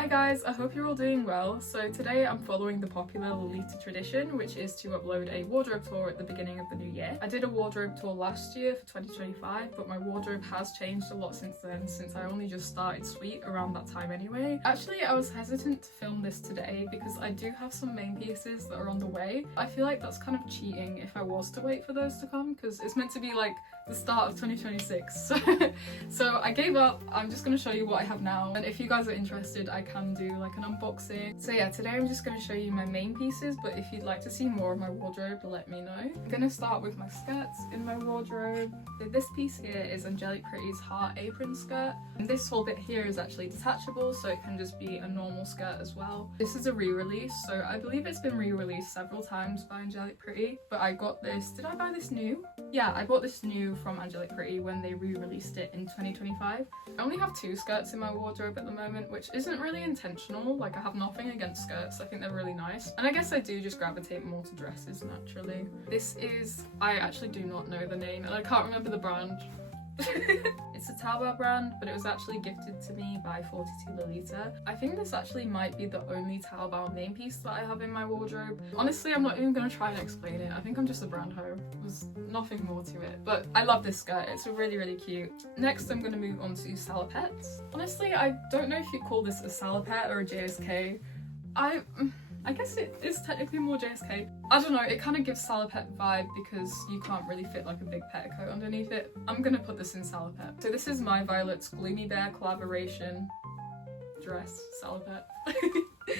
Hi guys, I hope you're all doing well. So today I'm following the popular Lolita tradition, which is to upload a wardrobe tour at the beginning of the new year. I did a wardrobe tour last year for 2025, but my wardrobe has changed a lot since then, since I only just started Sweet around that time anyway. Actually, I was hesitant to film this today because I do have some main pieces that are on the way. I feel like that's kind of cheating if I was to wait for those to come, because it's meant to be like the start of 2026. So I gave up. I'm just going to show you what I have now, and if you guys are interested I can do like an unboxing. So yeah, today I'm just going to show you my main pieces, but if you'd like to see more of my wardrobe, let me know. I'm going to start with my skirts in my wardrobe. So this piece here is Angelic Pretty's heart apron skirt, and this whole bit here is actually detachable, so it can just be a normal skirt as well. This is a re-release, so I believe it's been re-released several times by Angelic Pretty, but I got this, did I buy this new? Yeah, I bought this new from Angelic Pretty when they re-released it in 2025. I only have 2 skirts in my wardrobe at the moment, which isn't really intentional. Like, I have nothing against skirts, I think they're really nice, and I guess I do just gravitate more to dresses naturally. This is, I actually do not know the name and I can't remember the brand. It's a Taobao brand, but it was actually gifted to me by 42 Lolita. I think this actually might be the only Taobao main piece that I have in my wardrobe. Honestly, I'm not even going to try and explain it. I think I'm just a brand hoe. There's nothing more to it, but I love this skirt. It's really, really cute. Next, I'm going to move on to Salopettes. Honestly, I don't know if you call this a salopette or a JSK. I guess it is technically more JSK. I don't know, it kind of gives salopette vibe because you can't really fit like a big petticoat underneath it. I'm gonna put this in salopette. So this is My Violet's Gloomy Bear collaboration dress salopette.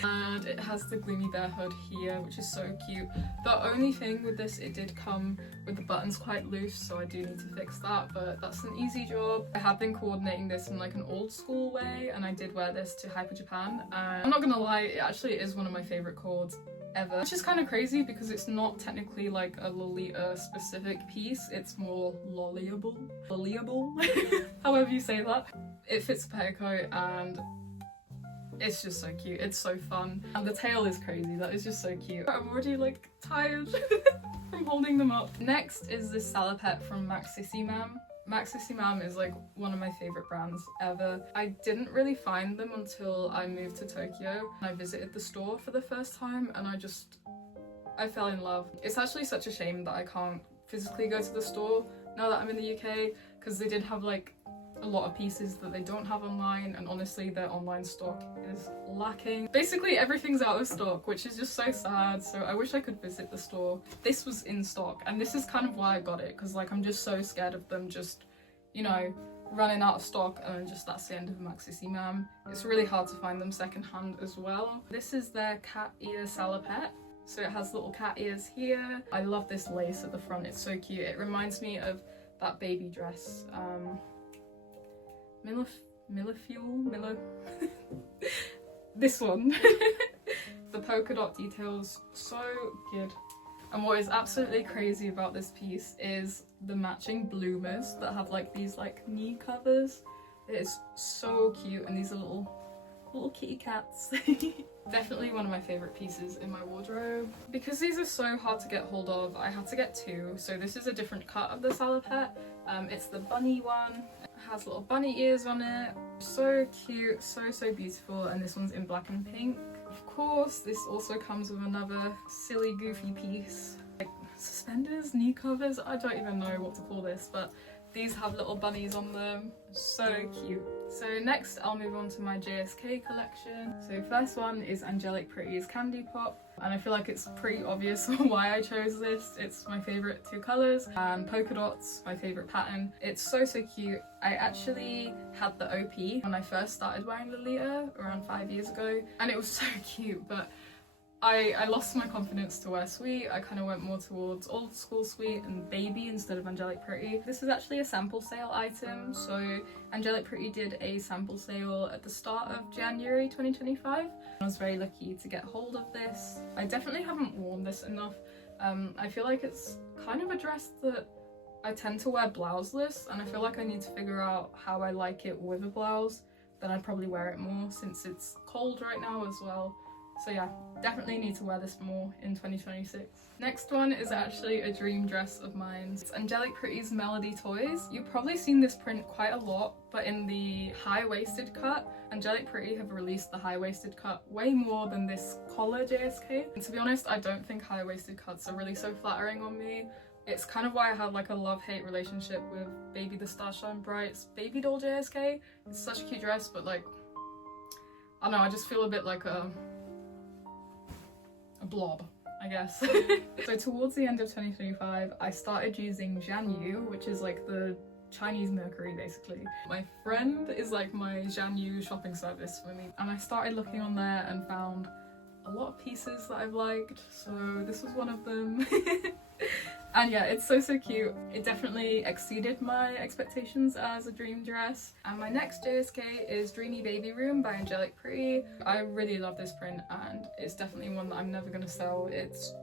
And it has the Gloomy Bear hood here, which is so cute. The only thing with this, it did come with the buttons quite loose, so I do need to fix that, but that's an easy job. I have been coordinating this in like an old school way, and I did wear this to Hyper Japan, and I'm not gonna lie, it actually is one of my favourite cords ever, which is kind of crazy because it's not technically like a Lolita specific piece, it's more lollyable, however you say that. It fits the petticoat and it's just so cute, it's so fun. And the tail is crazy, that is just so cute. I'm already like tired from holding them up. Next is this salopette from Maxissimam. Maxissimam is like one of my favourite brands ever. I didn't really find them until I moved to Tokyo. I visited the store for the first time and I fell in love. It's actually such a shame that I can't physically go to the store now that I'm in the UK, because they did have like a lot of pieces that they don't have online, and honestly their online stock is lacking. Basically everything's out of stock, which is just so sad, so I wish I could visit the store. This was in stock, and this is kind of why I got it, because like I'm just so scared of them just, you know, running out of stock and just that's the end of Maxissimam. It's really hard to find them secondhand as well. This is their cat ear salopette. So it has little cat ears here. I love this lace at the front, it's so cute. It reminds me of that baby dress, this one. The polka dot details, so good. And what is absolutely crazy about this piece is the matching bloomers that have like these like knee covers. It is so cute, and these are little kitty cats. Definitely one of my favourite pieces in my wardrobe. Because these are so hard to get hold of, I had to get 2. So this is a different cut of the salopette. It's the bunny one. It has little bunny ears on it. So cute, so beautiful, and this one's in black and pink. Of course, this also comes with another silly goofy piece. Like suspenders, knee covers, I don't even know what to call this, but these have little bunnies on them. So cute. So next I'll move on to my JSK collection. So first one is Angelic Pretty's Candy Pop, and I feel like it's pretty obvious why I chose this. It's my favourite 2 colours, and polka dots, my favourite pattern. It's so cute. I actually had the OP when I first started wearing Lolita around 5 years ago, and it was so cute, but I lost my confidence to wear Sweet. I kind of went more towards old school Sweet and Baby instead of Angelic Pretty. This is actually a sample sale item, so Angelic Pretty did a sample sale at the start of January 2025. I was very lucky to get hold of this. I definitely haven't worn this enough. I feel like it's kind of a dress that I tend to wear blouseless, and I feel like I need to figure out how I like it with a blouse. Then I'd probably wear it more since it's cold right now as well. So yeah, definitely need to wear this more in 2026. Next one is actually a dream dress of mine. It's Angelic Pretty's Melody Toys. You've probably seen this print quite a lot, but in the high-waisted cut, Angelic Pretty have released the high-waisted cut way more than this collar JSK. And to be honest, I don't think high-waisted cuts are really so flattering on me. It's kind of why I have like a love-hate relationship with Baby the Starshine Bright's Baby Doll JSK. It's such a cute dress, but like, I don't know, I just feel a bit like a blob, I guess. So towards the end of 2025, I started using Jianyu, which is like the Chinese Mercury basically. My friend is like my Jianyu shopping service for me, and I started looking on there and found a lot of pieces that I've liked, so this was one of them. And yeah, it's so cute. It definitely exceeded my expectations as a dream dress. And my next JSK is Dreamy Baby Room by Angelic Pretty. I really love this print and it's definitely one that I'm never gonna sell. It's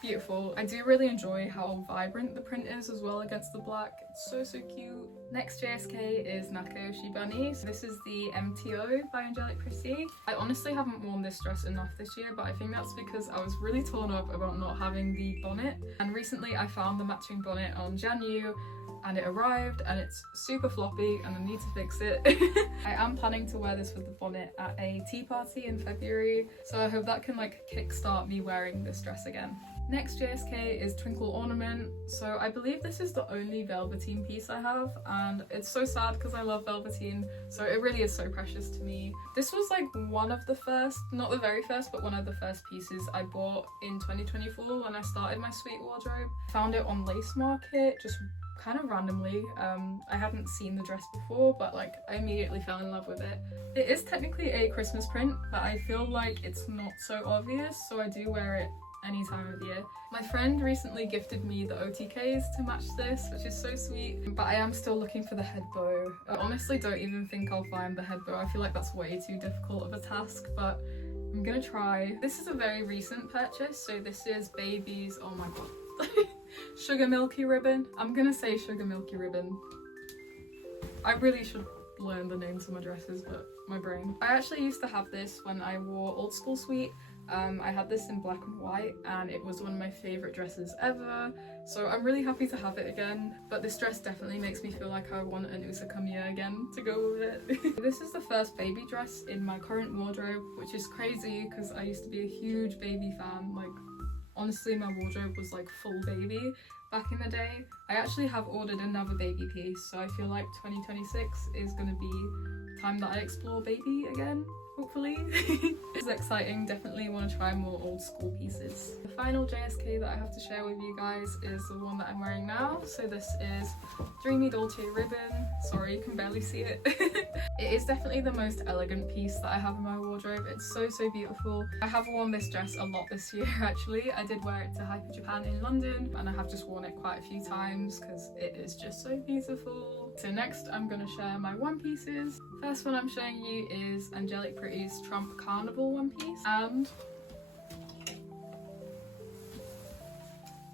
beautiful. I do really enjoy how vibrant the print is as well against the black. It's so cute. Next JSK is Nakayoshi Bunny. So this is the MTO by Angelic Pretty. I honestly haven't worn this dress enough this year, but I think that's because I was really torn up about not having the bonnet. And recently I found the matching bonnet on Jianyu and it arrived and it's super floppy and I need to fix it. I am planning to wear this with the bonnet at a tea party in February, so I hope that can like kickstart me wearing this dress again. Next JSK is Twinkle Ornament. So I believe this is the only velveteen piece I have, and it's so sad because I love velveteen, so it really is so precious to me. This was like one of the first, not the very first, but one of the first pieces I bought in 2024 when I started my sweet wardrobe. Found it on Lace Market, just kind of randomly. I hadn't seen the dress before, but like I immediately fell in love with it. It is technically a Christmas print, but I feel like it's not so obvious, so I do wear it any time of the year. My friend recently gifted me the OTKs to match this, which is so sweet, but I am still looking for the head bow. I honestly don't even think I'll find the head bow. I feel like that's way too difficult of a task, but I'm gonna try. This is a very recent purchase, so this is Baby's, oh my god, Sugar Milky Ribbon. I'm gonna say Sugar Milky Ribbon. I really should learn the names of my dresses, but my brain. I actually used to have this when I wore Old School Sweet. I had this in black and white and it was one of my favourite dresses ever, so I'm really happy to have it again, but this dress definitely makes me feel like I want an Usakamiya again to go with it. This is the first baby dress in my current wardrobe, which is crazy because I used to be a huge baby fan. Like honestly, my wardrobe was like full baby back in the day. I actually have ordered another baby piece, so I feel like 2026 is gonna be time that I explore baby again, hopefully. This is exciting, definitely want to try more old school pieces. The final JSK that I have to share with you guys is the one that I'm wearing now. So this is Dreamy Dolce Ribbon. Sorry, you can barely see it. It is definitely the most elegant piece that I have in my wardrobe. It's so beautiful. I have worn this dress a lot this year actually. I did wear it to Hyper Japan in London and I have just worn it quite a few times because it is just so beautiful. So next I'm going to share my one pieces. First one I'm showing you is Angelic Pretty's Trump Carnival one piece, and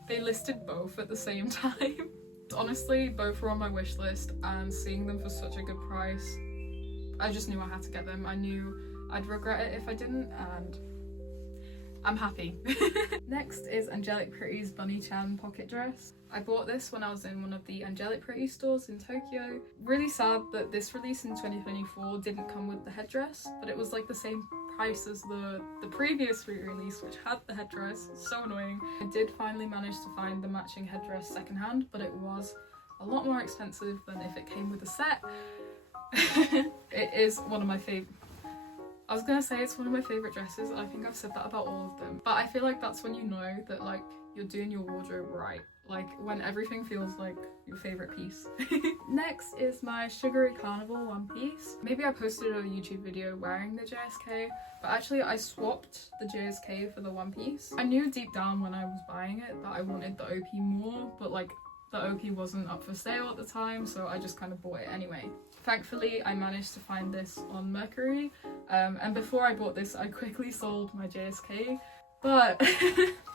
they listed both at the same time. Honestly, both were on my wish list and seeing them for such a good price, I just knew I had to get them. I knew I'd regret it if I didn't, and I'm happy. Next is Angelic Pretty's Bunny-chan pocket dress. I bought this when I was in one of the Angelic Pretty stores in Tokyo. Really sad that this release in 2024 didn't come with the headdress, but it was like the same price as the previous re-release which had the headdress. So annoying. I did finally manage to find the matching headdress secondhand, but it was a lot more expensive than if it came with a set. It is one of my favorite. I was gonna say it's one of my favourite dresses, and I think I've said that about all of them. But I feel like that's when you know that like you're doing your wardrobe right. Like when everything feels like your favourite piece. Next is my Sugary Carnival one piece. Maybe I posted a YouTube video wearing the JSK, but actually I swapped the JSK for the one piece. I knew deep down when I was buying it that I wanted the OP more, but like the OP wasn't up for sale at the time, so I just kind of bought it anyway. Thankfully, I managed to find this on Mercury, and before I bought this, I quickly sold my JSK But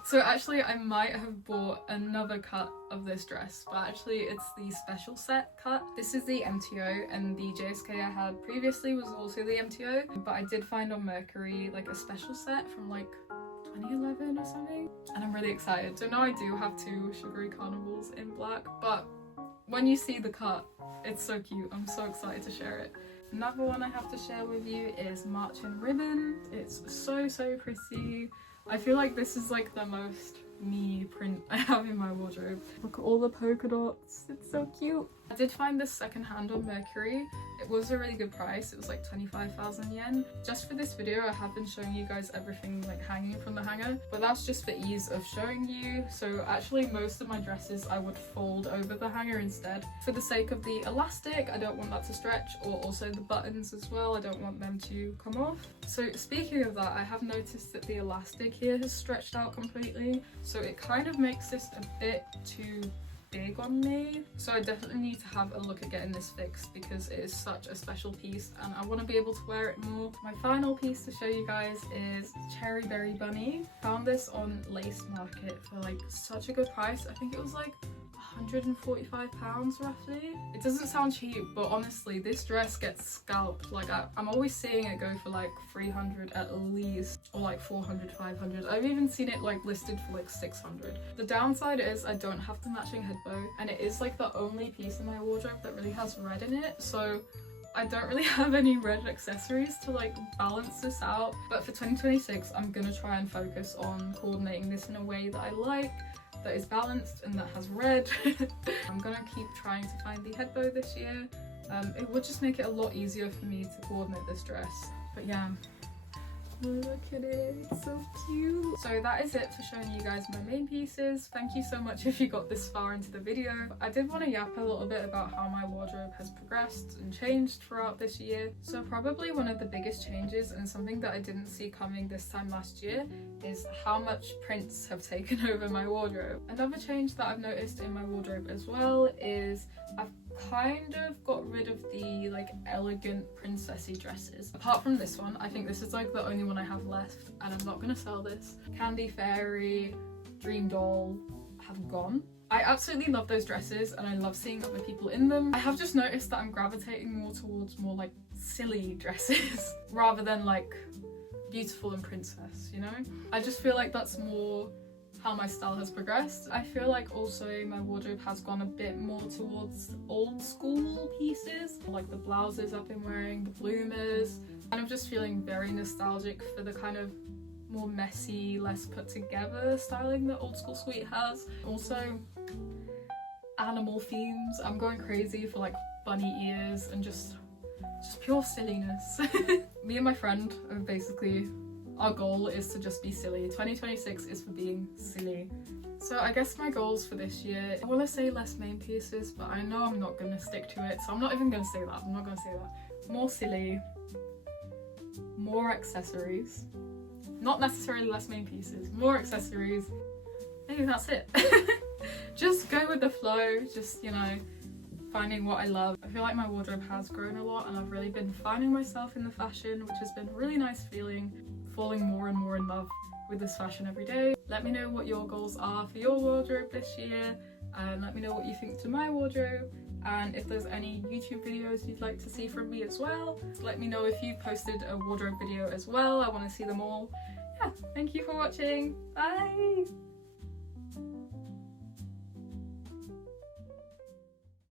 so actually I might have bought another cut of this dress, but actually it's the special set cut. This is the MTO, and the JSK I had previously was also the MTO, but I did find on Mercury like a special set from like 2011 or something, and I'm really excited. So now I do have 2 sugary carnivals in black, but when you see the cut, it's so cute. I'm so excited to share it. Another one I have to share with you is Marching Ribbon. It's so pretty. I feel like this is like the most me print I have in my wardrobe. Look at all the polka dots, it's so cute. I did find this secondhand on Mercury. It was a really good price. It was like 25,000 yen. Just for this video I have been showing you guys everything like hanging from the hanger, but that's just for ease of showing you. So actually most of my dresses I would fold over the hanger instead. For the sake of the elastic, I don't want that to stretch, or also the buttons as well, I don't want them to come off. So speaking of that, I have noticed that the elastic here has stretched out completely, so it kind of makes this a bit too big on me. So I definitely need to have a look at getting this fixed because it is such a special piece and I want to be able to wear it more. My final piece to show you guys is Cherry Berry Bunny. Found this on Lace Market for like such a good price. I think it was like £145 roughly. It doesn't sound cheap, but honestly this dress gets scalped. Like I'm always seeing it go for like 300 at least, or like 400, 500. I've even seen it like listed for like 600. The downside is I don't have the matching head bow, and it is like the only piece in my wardrobe that really has red in it, so I don't really have any red accessories to like balance this out. But for 2026 I'm gonna try and focus on coordinating this in a way that I like, that is balanced and that has red. I'm gonna keep trying to find the head bow this year. It would just make it a lot easier for me to coordinate this dress. But yeah, look at it, it's so cute. So that is it for showing you guys my main pieces. Thank you so much if you got this far into the video. I did want to yap a little bit about how my wardrobe has progressed and changed throughout this year. So probably one of the biggest changes, and something that I didn't see coming this time last year, is how much prints have taken over my wardrobe. Another change that I've noticed in my wardrobe as well is I've kind of got rid of the like elegant princessy dresses. Apart from this one, I think this is like the only one I have left, and I'm not gonna sell this. Candy Fairy, Dream Doll have gone. I absolutely love those dresses and I love seeing other people in them. I have just noticed that I'm gravitating more towards more like silly dresses rather than like beautiful and princess, you know? I just feel like that's more how my style has progressed. I feel like also my wardrobe has gone a bit more towards old school pieces, like the blouses I've been wearing, the bloomers. I'm just feeling very nostalgic for the kind of more messy, less put together styling that Old School Sweet has. Also animal themes. I'm going crazy for like bunny ears and just pure silliness. Me and my friend are basically, our goal is to just be silly. 2026 is for being silly. So I guess my goals for this year, I want to say less main pieces, but I know I'm not going to stick to it, so I'm not even going to say that. I'm not going to say that. More silly, more accessories. Not necessarily less main pieces, more accessories. Maybe that's it. Just go with the flow, just, you know, finding what I love. I feel like my wardrobe has grown a lot and I've really been finding myself in the fashion, which has been a really nice feeling, falling more and more in love with this fashion every day. Let me know what your goals are for your wardrobe this year, and let me know what you think to my wardrobe, and if there's any YouTube videos you'd like to see from me as well. Let me know if you've posted a wardrobe video as well. I want to see them all. Yeah, thank you for watching. Bye!